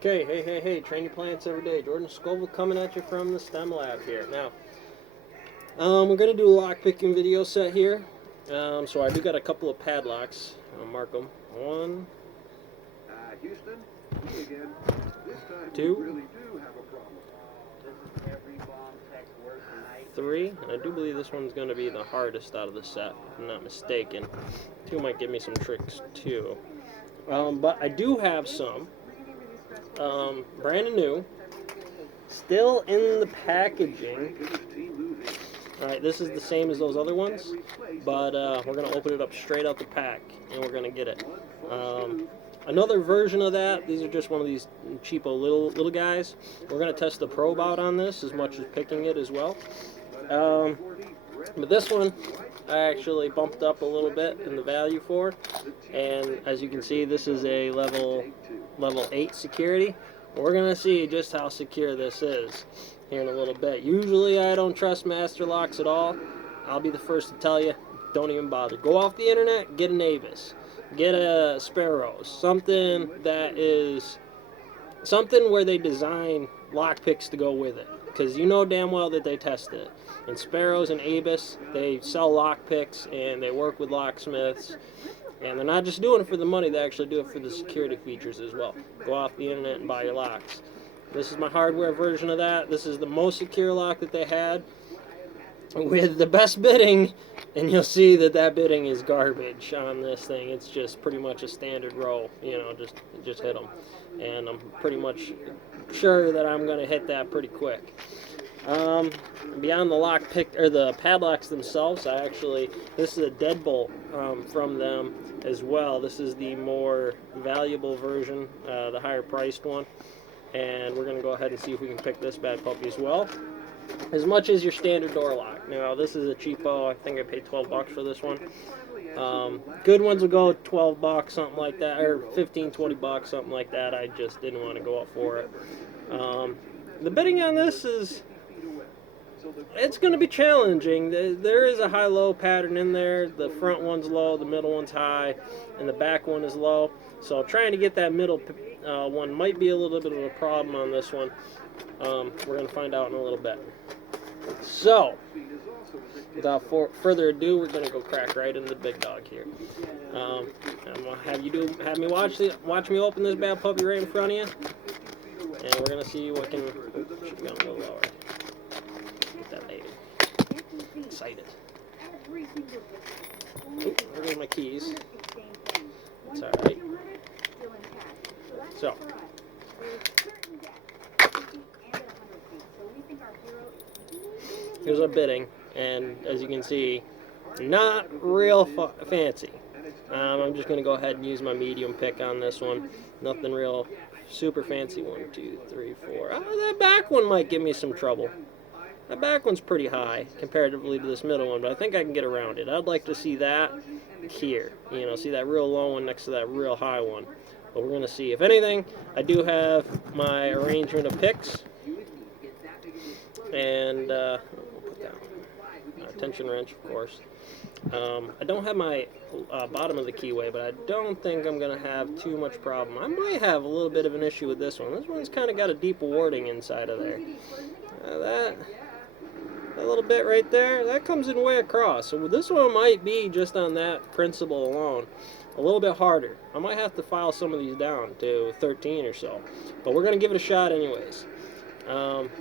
Okay, hey, train your plants every day. Jordan Scoville coming at you from the STEM lab here. Now, we're going to do a lock picking video set here. So I do got a couple of padlocks. I'll mark them. One, Houston, me again. This time two, we really do have a problem. This is every bomb tech's worst night. three, and I do believe this one's going to be the hardest out of the set, if I'm not mistaken. Two might give me some tricks too. But I do have some brand new, still in the packaging. Alright, this is the same as those other ones, but we're going to open it up straight out the pack, and we're going to get it. Another version of that, these are just one of these cheapo little guys. We're going to test the probe out on this as much as picking it as well. But this one, I actually bumped up a little bit in the value for, and as you can see, this is a level 8 security. We're going to see just how secure this is here in a little bit. Usually I don't trust master locks at all. I'll be the first to tell you, don't even bother. Go off the internet, get an Avis, get a Sparrows, something where they design lock picks to go with it, because you know damn well that they test it. And Sparrows and Avis, they sell lock picks and they work with locksmiths, and they're not just doing it for the money, they actually do it for the security features as well. Go off the internet and buy your locks. This is my hardware version of that. This is the most secure lock that they had with the best bidding, and you'll see that bidding is garbage on this thing. It's just pretty much a standard row, just hit them. And I'm pretty much sure that I'm going to hit that pretty quick. Beyond the lock pick or the padlocks themselves, this is a deadbolt from them as well. This is the more valuable version, the higher priced one, and we're going to go ahead and see if we can pick this bad puppy as well, as much as your standard door lock. Now this is a cheapo. I think I paid $12 for this one. Good ones will go $12, something like that, or $15, $20, something like that. I just didn't want to go up for it. The bidding on this it's going to be challenging. There is a high-low pattern in there. The front one's low, the middle one's high, and the back one is low. So trying to get that middle one might be a little bit of a problem on this one. We're going to find out in a little bit. So, without further ado, we're going to go crack right into the big dog here. I'm going to have me watch me open this bad puppy right in front of you, and we're going to see what can. Should be on a little lower. Get that lady excited. There goes my keys. It's all right. So. Here's our bidding, and as you can see, not real fancy. I'm just going to go ahead and use my medium pick on this one. Nothing real super fancy. 1, 2, 3, 4. Oh, that back one might give me some trouble. That back one's pretty high comparatively to this middle one, but I think I can get around it. I'd like to see that here. See that real low one next to that real high one. But we're going to see. If anything, I do have my arrangement of picks. And we'll put down our tension wrench, of course. I don't have my bottom of the keyway, but I don't think I'm going to have too much problem. I might have a little bit of an issue with this one. This one's kind of got a deep warding inside of there. That little bit right there, that comes in way across. So this one might be, just on that principle alone, a little bit harder. I might have to file some of these down to 13 or so. But we're going to give it a shot anyways.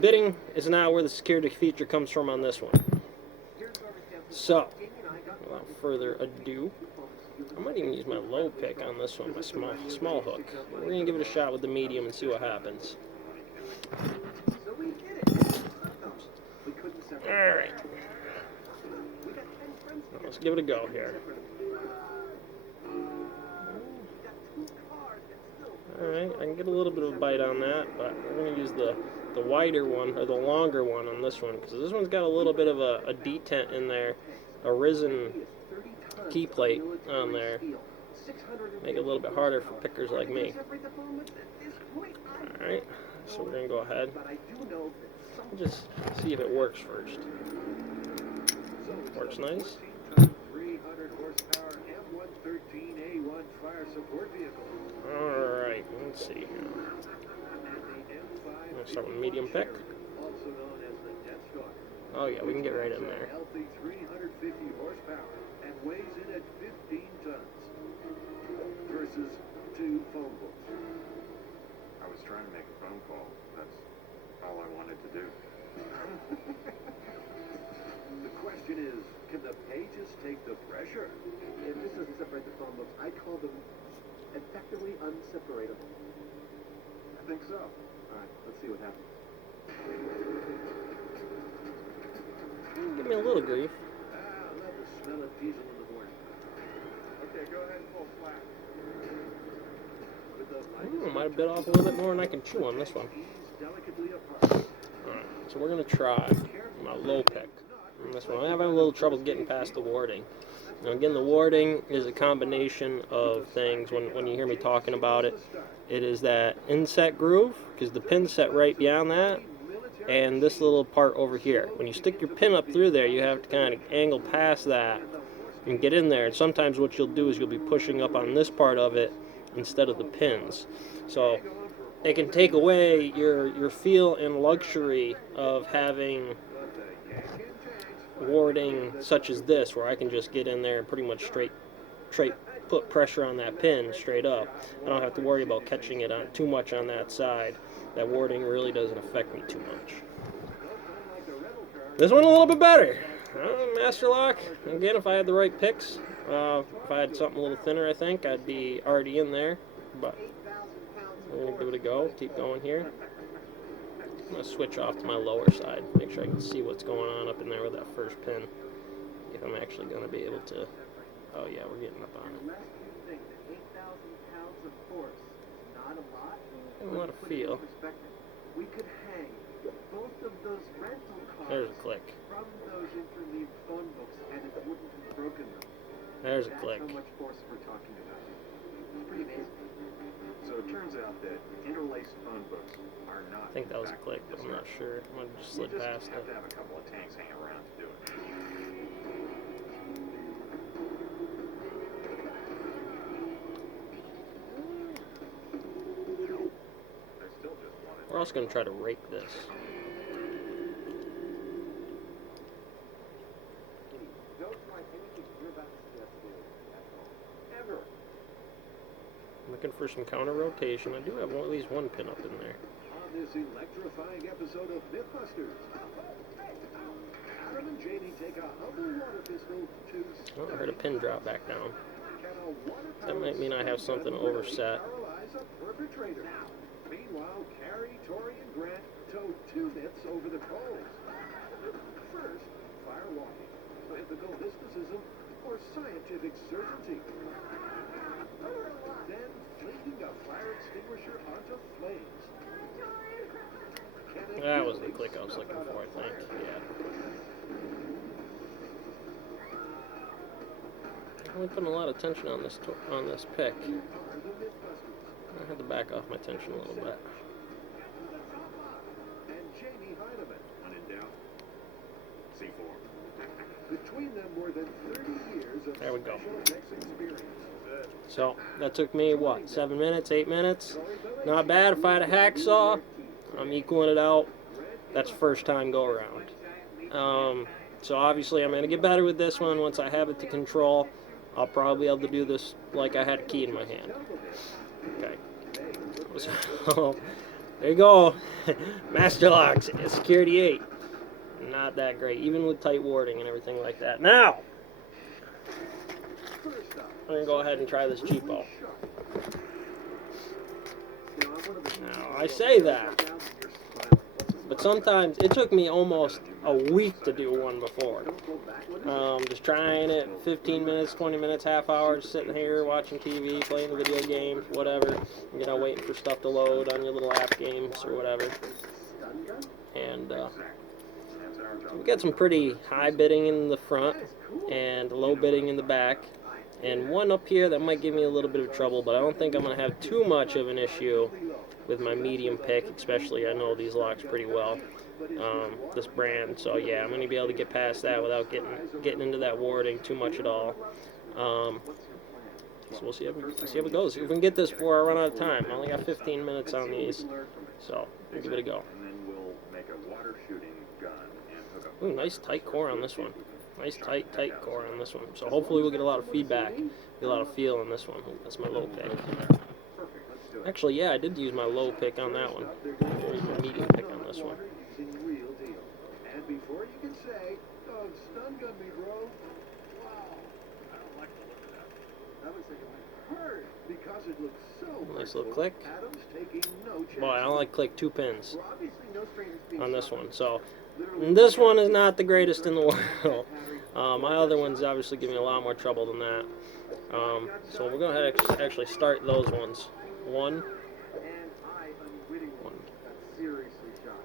Bidding is not where the security feature comes from on this one. So, without further ado, I might even use my low pick on this one, my small hook. We're going to give it a shot with the medium and see what happens. Alright. Let's give it a go here. Alright, I can get a little bit of a bite on that, but we're going to use the wider one, or the longer one on this one, because this one's got a little bit of a detent in there, a risen key plate on there. Make it a little bit harder for pickers like me. Alright, so we're going to go ahead and just see if it works first. Works nice. 300 horsepower M113A1 fire support vehicle. Alright, let's see here. gonna start with medium pick. Also known as the Death Stalker. Oh yeah, we can get right in there. Healthy 350 horsepower and weighs in at 15 tons versus 2 phone books. I was trying to make a phone call. That's all I wanted to do. The question is, can the pages take the pressure? If this doesn't separate the phone books, I call them effectively unseparatable. I think so. All right, let's see what happens. Give me a little grief. I love the smell of diesel in the morning. Okay, go ahead and pull slack. With the Might have bit off a little bit more than I can chew on this one. ease delicately apart. Alright, so we're gonna try my low pick on this one. I'm having a little trouble getting past the warding. Now again, the warding is a combination of things. When you hear me talking about it, it is that inset groove, because the pin's set right beyond that, and this little part over here. When you stick your pin up through there, you have to kind of angle past that and get in there. And sometimes what you'll do is you'll be pushing up on this part of it instead of the pins. So it can take away your feel and luxury of having warding such as this, where I can just get in there and pretty much straight put pressure on that pin straight up. I don't have to worry about catching it on too much on that side. That warding really doesn't affect me too much. This one a little bit better. Master Lock, again, if I had the right picks, if I had something a little thinner, I think I'd be already in there. But we're gonna give it a go. Keep going here. I'm gonna switch off to my lower side. Make sure I can see what's going on up in there with that first pin. If I'm actually gonna be able to. Oh yeah, we're getting up on it. Unless you think that 8,000 pounds of force is not a lot, What a put it in feel. perspective. We could hang both of those rental There's cars a click. from those interleaved phone books, and it wouldn't have broken them. There's a That's click. how much force we're talking about. It's pretty amazing. So it turns out that interlaced phone books are not. I think that was a click, but I'm not sure. I'm gonna just You slid just past have it. to have a couple of tanks hanging around to do it. There's still just one. We're also gonna try to rake this. Don't try anything you're about to suggest, dude. That's all. Ever. Looking for some counter rotation. I do have at least one pin up in there. On this electrifying episode of Mythbusters, Adam and Jamie take a humble water pistol to Oh, I heard a pin drop back down. Can a That might mean I have something really overset. paralyze a perpetrator? Meanwhile, Carrie, Tori, and Grant tow 2 myths over the coals. First, fire walking, mythical mysticism, or scientific certainty. Then, flinging a fire extinguisher onto flames. Can it That was the really click I was snuff looking out a for, I think. fire? Yeah. I'm putting a lot of tension on this pick. Are the Mythbusters. I had to back off my tension a little bit. And Jamie Heineman. When in doubt, C4. Between them, more than 30 years of There we go. special effects experience. So that took me what, 7 minutes, 8 minutes? Not bad. If I had a hacksaw, I'm equaling it out. That's first time go around. So obviously I'm gonna get better with this one once I have it to control. I'll probably be able to do this like I had a key in my hand. Okay. So there you go. Master Locks, Security 8. Not that great, even with tight warding and everything like that. Now, I'm gonna go ahead and try this cheapo. Now, I say that, but sometimes it took me almost a week to do one before. Just trying it, 15 minutes, 20 minutes, half hour, just sitting here watching TV, playing the video games, whatever. You know, waiting for stuff to load on your little app games or whatever. And we got some pretty high bidding in the front and low bidding in the back. And one up here that might give me a little bit of trouble, but I don't think I'm going to have too much of an issue with my medium pick, especially I know these locks pretty well, this brand. So yeah, I'm going to be able to get past that without getting into that warding too much at all. So we'll see how it goes. See if we can get this before I run out of time. I only got 15 minutes on these, so we'll give it a go. And then we'll make a water shooting gun and hook up. Ooh, nice tight core on this one. Nice tight core on this one. So hopefully we'll get a lot of feedback, get a lot of feel on this one. That's my low pick. Actually, yeah, I did use my low pick on that one. I used my medium pick on this one. Using real deal. And before you can say, "Oh, stun gun me, bro," wow, I don't like the look of that. That looks like it hurt because it looks so Nice little hurtful. click. Adam's taking no chances. Boy, I only click 2 pins Well, obviously no strangers being on this shot. one. So Literally this one is not the greatest in the world. My other ones obviously give me a lot more trouble than that. So we're going to actually start those ones. One. And I unwittingly got seriously shot.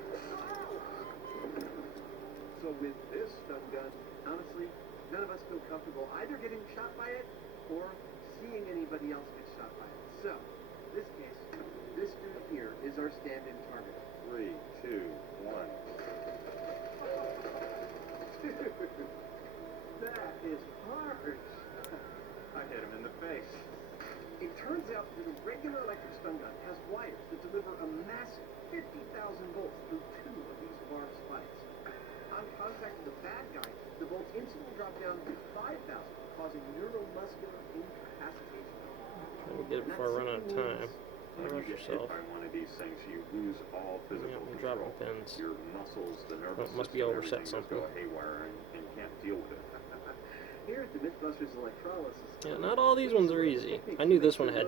So with this stun gun, Honestly, none of us feel comfortable either getting shot by it or seeing anybody else get shot by it. So, in this case, this dude here is our stand-in target. 3, 2, 1. That is harsh. I hit him in the face. It turns out that a regular electric stun gun has wires that deliver a massive 50,000 volts through 2 of these barbed spikes. On contact with the bad guy, the volts instantly drop down to 5,000, causing neuromuscular incapacitation. Let me get it before I run out of time. When Rush you get hit yourself. by one of these things, you lose all physical Yeah, I'm control. dropping pins. Your muscles, the nervous Oh, must be system, overset everything something. just go haywire and can't deal with it. Here at the Mythbusters Electrolysis. Yeah, not all these ones are easy. I knew this one had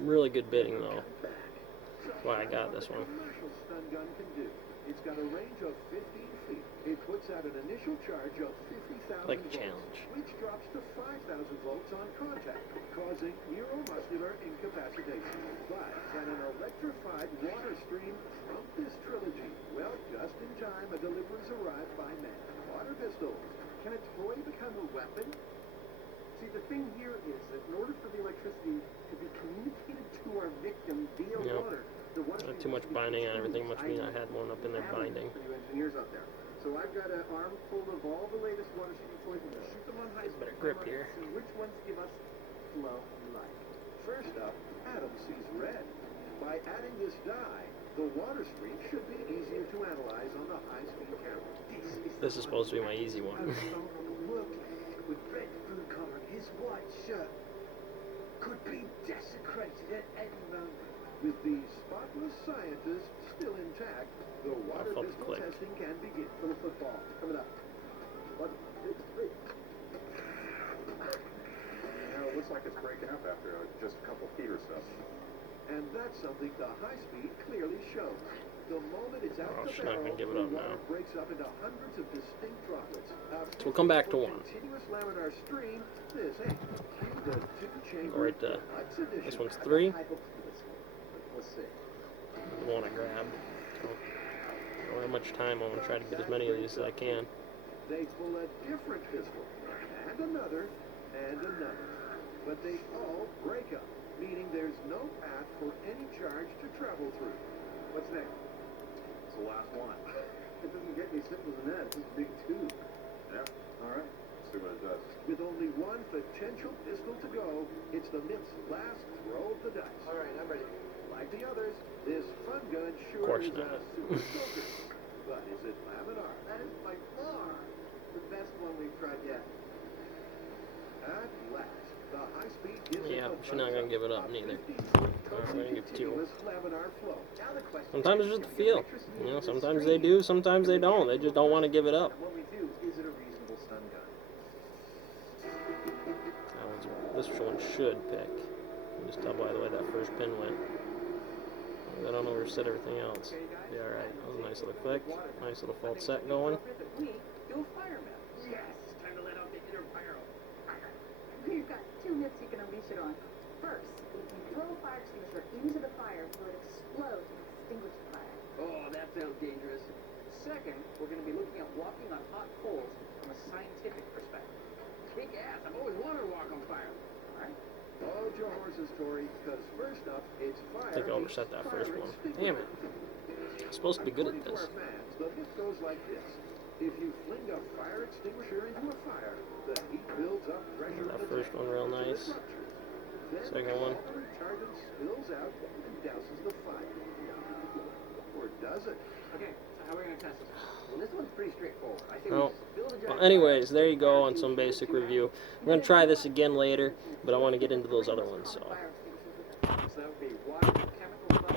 really good bidding though. That's why I got this one. A commercial stun gun can do. It's got a range of 15 feet. It puts out an initial charge of 50,000 Like a volts, challenge. which drops to 5,000 volts on contact, causing neuromuscular incapacitation. But can an electrified water stream trump this trilogy? Well, just in time, a delivery's arrived by man. Water pistols. Can a toy become a weapon? See, the thing here is that in order for the electricity to be communicated to our victim via Yep. water, the water Not stream too much must be binding on everything. continuous. Must mean I had one up in there have binding. For you engineers out there. So I've got an arm full of all the latest water stream toys. We're going to shoot them on high Better speed grip camera here. and see which ones give us flow we like. First up, Adam sees red. By adding this dye, the water stream should be easier to analyze on the high-speed camera. This is supposed to be my easy one. Working with red food color, his white shirt could be desecrated at any moment. With the spotless scientist still intact, the water felt the pistol click. testing can begin. For the football coming up. 1, 2, 3. It looks like it's breaking up after just a couple feet or so. And that's something the high speed clearly shows. The moment it's out Oh, the she's not barrel, gonna give it the up water now. breaks up into hundreds of distinct droplets. So we'll come back to one. Continuous laminar stream. This ain't the two-chamber Go right to deluxe edition. this one's 3. I hope for this one. Let's see. The one I grabbed. So, I don't have much time. I'm gonna try to get as many of these as I can. They pull a different pistol, and another, and another. But they all break up, meaning there's no path for any charge to travel through. What's next? It's the last one. It doesn't get any simpler than that. It's just a big tube. Yep. All right. Let's see what it does. With only one potential pistol to go, it's the Myth's last throw of the dice. All right, I'm ready. Like the others, this fun gun sure course is a not. super soaker. But is it laminar? That is by far the best one we've tried yet. At last, the high speed gives Yeah, it a she's not gonna give it up neither. Alright, we're gonna give it 2. continuous laminar flow. Now the question Sometimes is, it's just if a feel. electricity You know, is sometimes stream, they do, sometimes they don't. They just don't want to give it up. and what we do, is it a reasonable stun gun? This one should pick. You can just tell by the way that first pin went. I don't overset everything else. Be alright. That was a nice little click. Nice little false set going. We do a fire myth. Yes, time to let out the inner pyro. We've got 2 myths you can unleash it on. First, if you throw a fire extinguisher into the fire, will it explode and extinguish the fire? Oh, that sounds dangerous. Second, we're going to be looking at walking on hot coals from a scientific perspective. Kick ass. I've always wanted to walk on fire. All right. Hold your horses, Tori, because first up, it's fire. I think I overset that first one. Damn it. I'm supposed to be good at According to this. our fans, the myth goes like this. If you fling a fire extinguisher into a fire, the heat builds up pressure That in the first tank one real until it nice. ruptures. Then Second one. the retardant spills out and douses the fire. Or does it? Okay, so how are we going to test this? Well, this one's pretty straightforward. I say Well, we spill the dry Well, fire. anyways, there you go on some basic review. I'm going to try this again later, but I want to get into those other ones, so. Fire extinguishers with them. So that would be water, chemical,